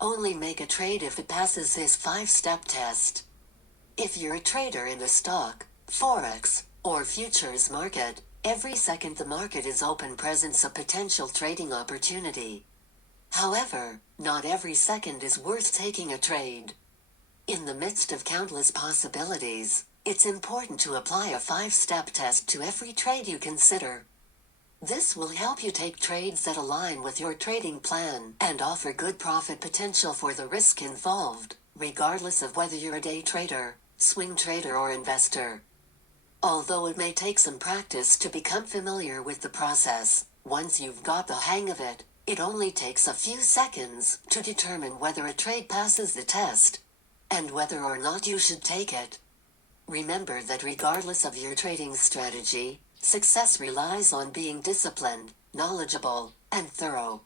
Only make a trade if it passes this 5-step test. If you're a trader in the stock, forex, or futures market, every second the market is open presents a potential trading opportunity. However, not every second is worth taking a trade. In the midst of countless possibilities, it's important to apply a 5-step test to every trade you consider. This will help you take trades that align with your trading plan and offer good profit potential for the risk involved, regardless of whether you're a day trader, swing trader, or investor. Although it may take some practice to become familiar with the process, once you've got the hang of it, it only takes a few seconds to determine whether a trade passes the test and whether or not you should take it. Remember that regardless of your trading strategy, success relies on being disciplined, knowledgeable, and thorough.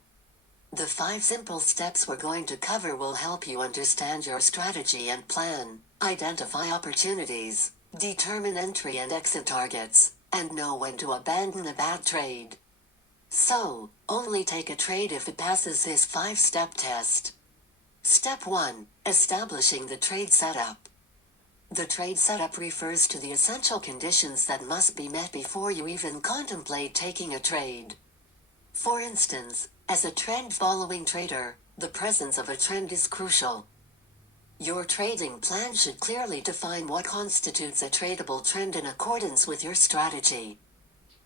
The 5 simple steps we're going to cover will help you understand your strategy and plan, identify opportunities, determine entry and exit targets, and know when to abandon a bad trade. So, only take a trade if it passes this 5-step test. Step 1. Establishing the trade setup. The trade setup refers to the essential conditions that must be met before you even contemplate taking a trade. For instance, as a trend-following trader, the presence of a trend is crucial. Your trading plan should clearly define what constitutes a tradable trend in accordance with your strategy.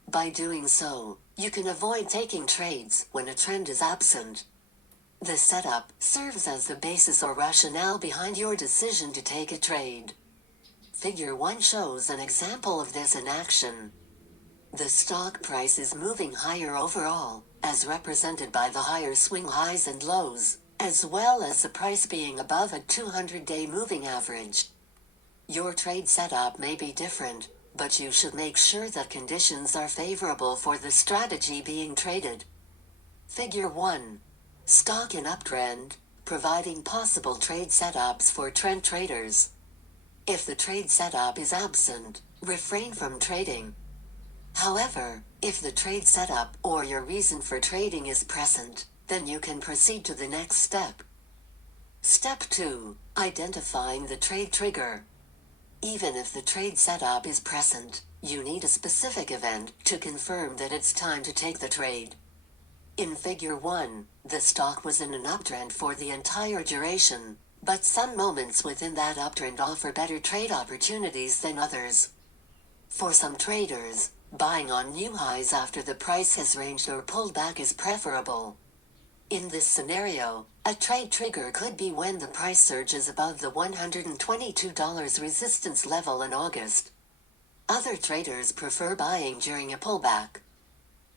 By doing so, you can avoid taking trades when a trend is absent. The setup serves as the basis or rationale behind your decision to take a trade. Figure 1 shows an example of this in action. The stock price is moving higher overall, as represented by the higher swing highs and lows, as well as the price being above a 200-day moving average. Your trade setup may be different, but you should make sure that conditions are favorable for the strategy being traded. Figure 1. Stock in uptrend, providing possible trade setups for trend traders. If the trade setup is absent, refrain from trading. However, if the trade setup or your reason for trading is present, then you can proceed to the next step. Step 2. Identifying the trade trigger. Even if the trade setup is present, you need a specific event to confirm that it's time to take the trade. In Figure 1, the stock was in an uptrend for the entire duration, but some moments within that uptrend offer better trade opportunities than others. For some traders, buying on new highs after the price has ranged or pulled back is preferable. In this scenario, a trade trigger could be when the price surges above the $122 resistance level in August. Other traders prefer buying during a pullback.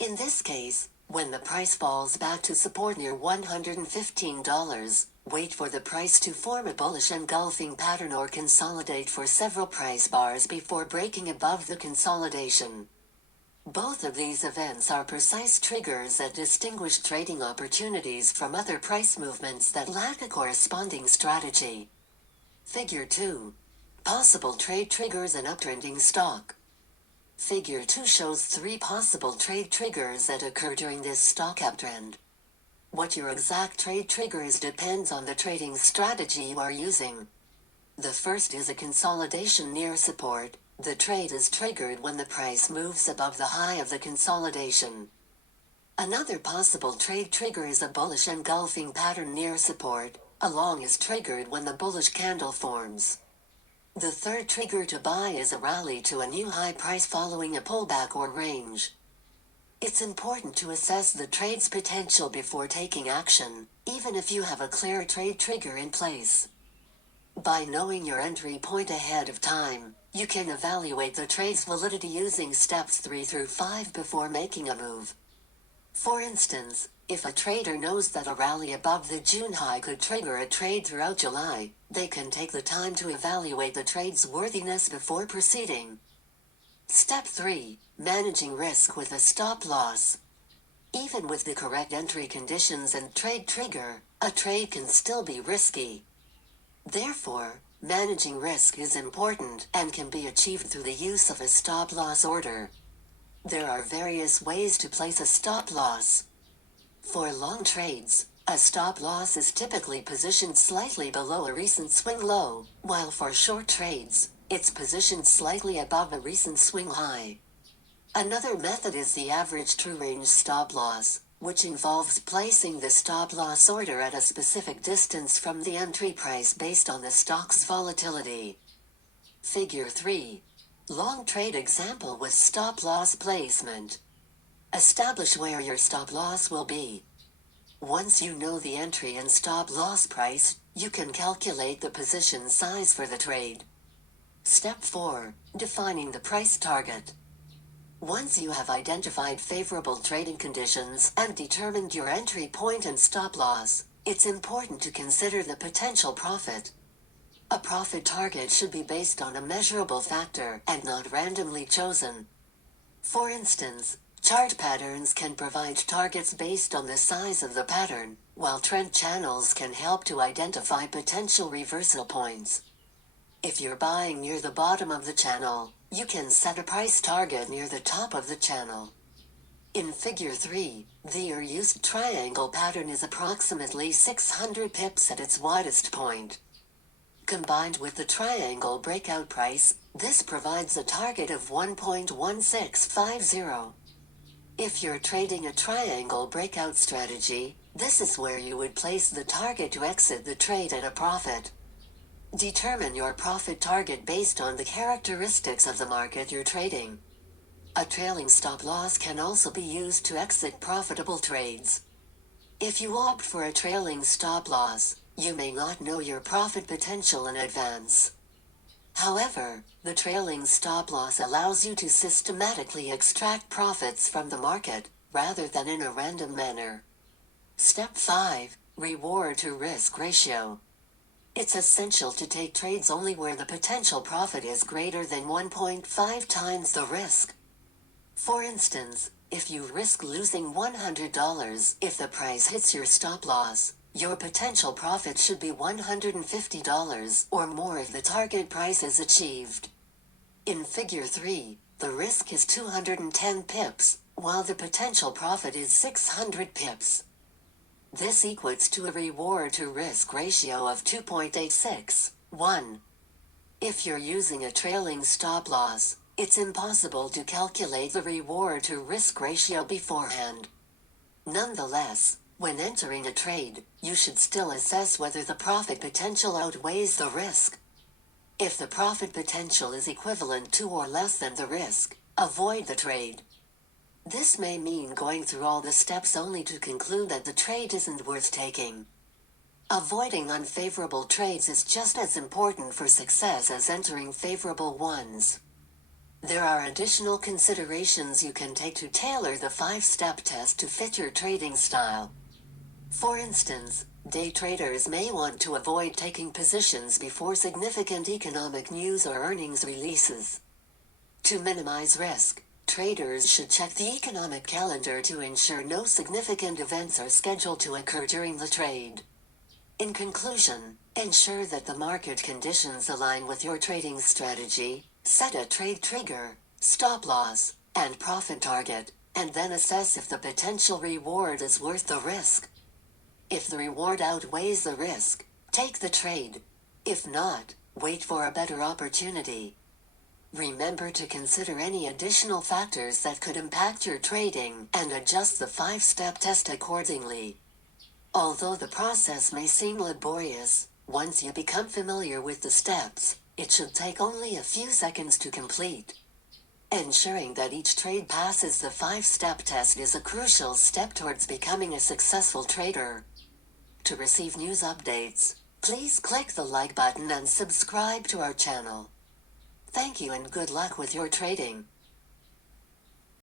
In this case, when the price falls back to support near $115, wait for the price to form a bullish engulfing pattern or consolidate for several price bars before breaking above the consolidation. Both of these events are precise triggers that distinguish trading opportunities from other price movements that lack a corresponding strategy. Figure 2. Possible trade triggers in uptrending stock. Figure 2 shows 3 possible trade triggers that occur during this stock uptrend. What your exact trade trigger is depends on the trading strategy you are using. The first is a consolidation near support. The trade is triggered when the price moves above the high of the consolidation. Another possible trade trigger is a bullish engulfing pattern near support. A long is triggered when the bullish candle forms. The third trigger to buy is a rally to a new high price following a pullback or range. It's important to assess the trade's potential before taking action, even if you have a clear trade trigger in place. By knowing your entry point ahead of time, you can evaluate the trade's validity using steps 3 through 5 before making a move. For instance, if a trader knows that a rally above the June high could trigger a trade throughout July, they can take the time to evaluate the trade's worthiness before proceeding. Step 3. Managing risk with a stop loss. Even with the correct entry conditions and trade trigger, a trade can still be risky. Therefore, managing risk is important and can be achieved through the use of a stop loss order. There are various ways to place a stop loss. For long trades, A stop loss is typically positioned slightly below a recent swing low, while for short trades, it's positioned slightly above a recent swing high. Another method is the average true range stop loss, which involves placing the stop loss order at a specific distance from the entry price based on the stock's volatility. Figure 3. Long trade example with stop loss placement. Establish where your stop loss will be. Once you know the entry and stop loss price, you can calculate the position size for the trade. Step 4. Defining the price target. Once you have identified favorable trading conditions and determined your entry point and stop loss, it's important to consider the potential profit. A profit target should be based on a measurable factor and not randomly chosen. For instance, chart patterns can provide targets based on the size of the pattern, while trend channels can help to identify potential reversal points. If you're buying near the bottom of the channel, you can set a price target near the top of the channel. In Figure 3, the used triangle pattern is approximately 600 pips at its widest point. Combined with the triangle breakout price, this provides a target of 1.1650. If you're trading a triangle breakout strategy, this is where you would place the target to exit the trade at a profit. Determine your profit target based on the characteristics of the market you're trading. A trailing stop loss can also be used to exit profitable trades. If you opt for a trailing stop loss, you may not know your profit potential in advance. However, the trailing stop loss allows you to systematically extract profits from the market, rather than in a random manner. Step 5. Reward to risk ratio. It's essential to take trades only where the potential profit is greater than 1.5 times the risk. For instance, if you risk losing $100 if the price hits your stop loss, your potential profit should be $150 or more if the target price is achieved. In Figure 3, the risk is 210 pips, while the potential profit is 600 pips. This equates to a reward to risk ratio of 2.86:1. If you're using a trailing stop loss, it's impossible to calculate the reward to risk ratio beforehand. Nonetheless, when entering a trade, you should still assess whether the profit potential outweighs the risk. If the profit potential is equivalent to or less than the risk, avoid the trade. This may mean going through all the steps only to conclude that the trade isn't worth taking. Avoiding unfavorable trades is just as important for success as entering favorable ones. There are additional considerations you can take to tailor the 5-step test to fit your trading style. For instance, day traders may want to avoid taking positions before significant economic news or earnings releases. To minimize risk, traders should check the economic calendar to ensure no significant events are scheduled to occur during the trade. In conclusion, ensure that the market conditions align with your trading strategy, set a trade trigger, stop loss, and profit target, and then assess if the potential reward is worth the risk. If the reward outweighs the risk, take the trade. If not, wait for a better opportunity. Remember to consider any additional factors that could impact your trading and adjust the 5-step test accordingly. Although the process may seem laborious, once you become familiar with the steps, it should take only a few seconds to complete. Ensuring that each trade passes the 5-step test is a crucial step towards becoming a successful trader. To receive news updates, please click the like button and subscribe to our channel. Thank you and good luck with your trading.